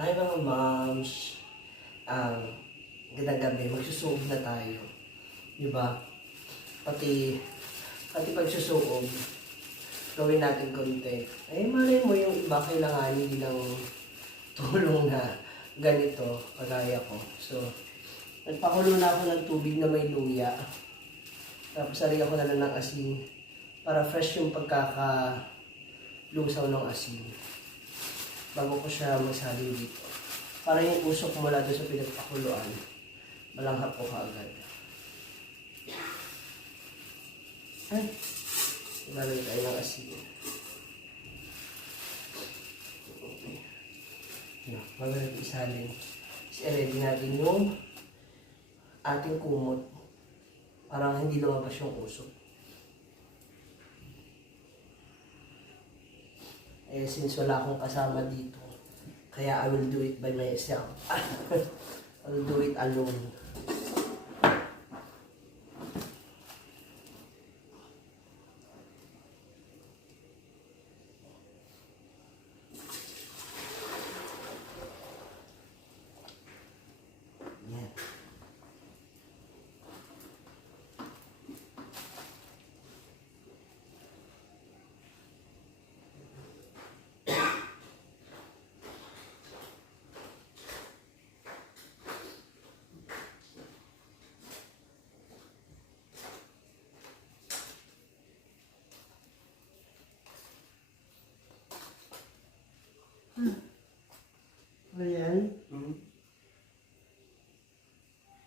Hi mga moms. Gandang gabi. Magsusuob na tayo. Diba? Pati pagsusuob, gawin natin content. Eh, malay mo yung iba kailangan hindi ng tulong na ganito, kagaya ko. So, nagpakulo na ako ng tubig na may luya. Tapos sarili ako na lang ng asin para fresh yung pagkakalusaw ng asin bago ko siya magsaling dito. Para yung usok mula doon sa pinagpakuluan, malanghap ko kaagad. Ay, ilalagay tayo ng asin. Bago natin isalin, i-ready natin yung ating kumot para hindi lumabas yung usok. Eh, since wala akong kasama dito, kaya I will do it by myself. I will do it alone. Yan. Ayan.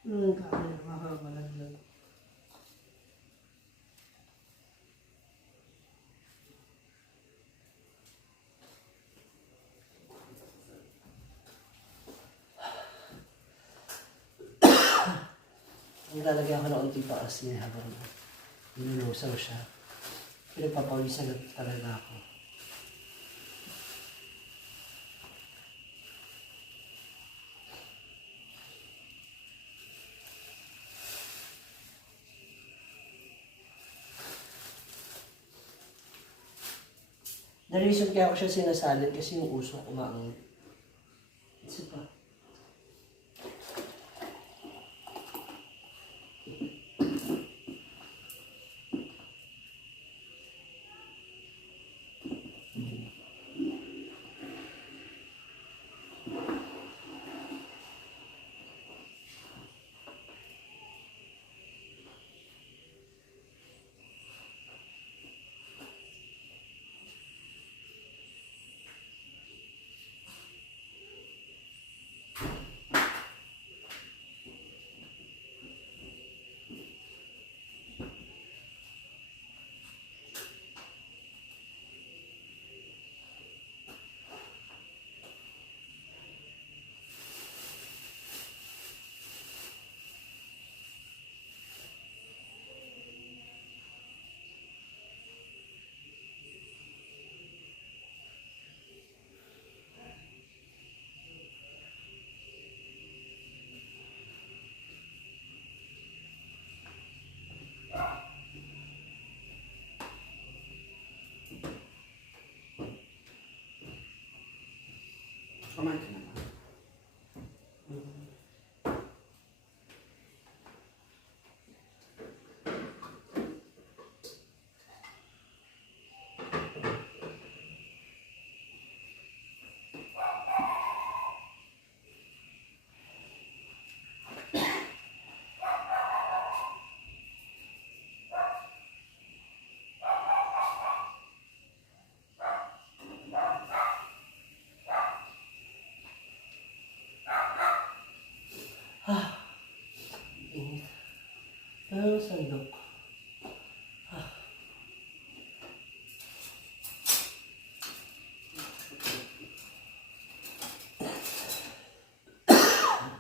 Kaya makakamalaglag. Nilalagyan ko ng unting paasin habang nilulusaw siya. Pinagpapawisan na talaga ako. The reason kaya ko siya sinasalin kasi yung usok umaangat. Isa pa. Kumain ka naman. Init. Pero sandok.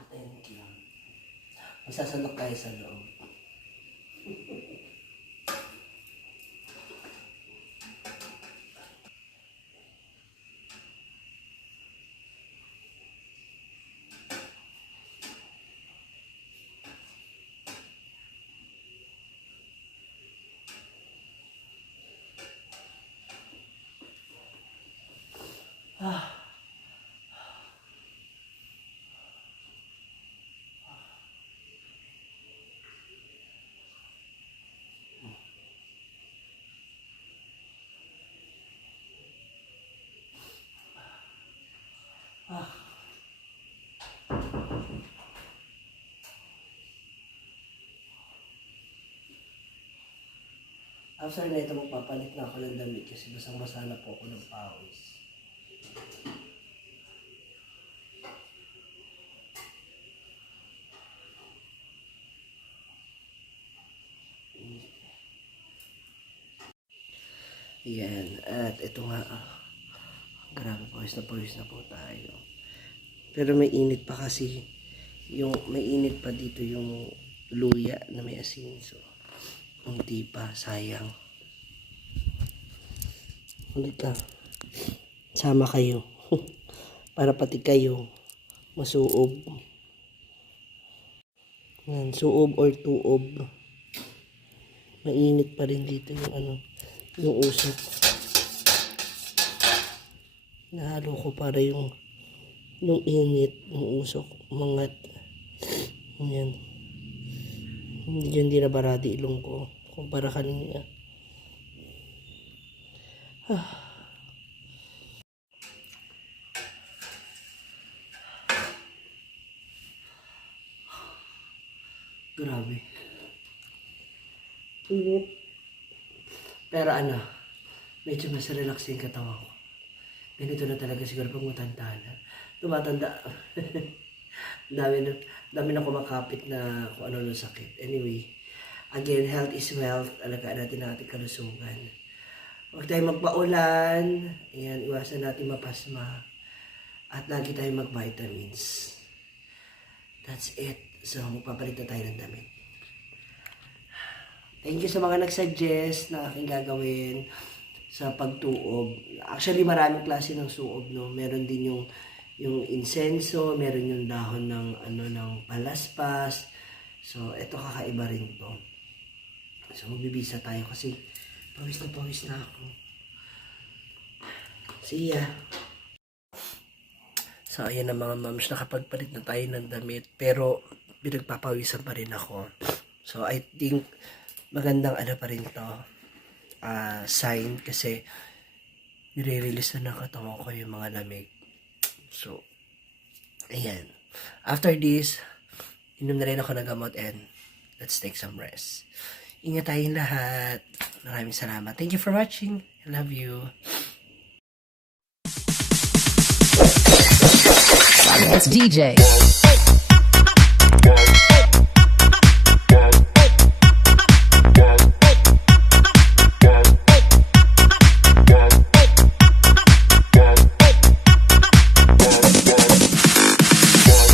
Thank you. Masasandok tayo sa loob. After na ito, magpapalit na ako ng damit kasi basang-basa na po ako ng pawis. Yan. At ito nga, grabe, pawis na po tayo. Pero may init pa kasi. May init pa dito yung luya na may asin. So, hindi pa, sayang. Ulit lang. Sama kayo. Para pati kayo masuob. Yan, suob or tuob. Mainit pa rin dito yung usok. Nahalo ko para yung init ng usok umangat. Yan. Hindi na baradi ilong ko kumpara kanina. Grabe. Init. Pero medyo mas relax yung katawan ko. Ganito na talaga siguro pag matanda na. Tumatanda. dami na kumakapit na kung ano ng sakit. Anyway, again, health is wealth. Alagaan natin ang ating kalusugan. Huwag tayong magpaulan. Ayan, iwasan natin mapasma. At lagi tayong mag-vitamins. That's it. So, magpapalit na tayo ng damit. Thank you sa mga nag-suggest na aking gagawin sa pagtuob. Actually, maraming klase ng suob, no? Meron din yung insenso, meron yung dahon ng palaspas. So, ito kakaiba rin to. So, magbibisa tayo kasi pawis na ako. See ya! So, ayan na mga moms, nakapagpalit na tayo ng damit, pero pinagpapawisan pa rin ako. So, I think magandang pa rin to, sign, kasi nire-release na ng katawan ko yung mga lamig. So, ayan. After this, inom na rin ako ng gamot and let's take some rest. Ingat tayong lahat. Maraming salamat. Thank you for watching. I love you. It's DJ.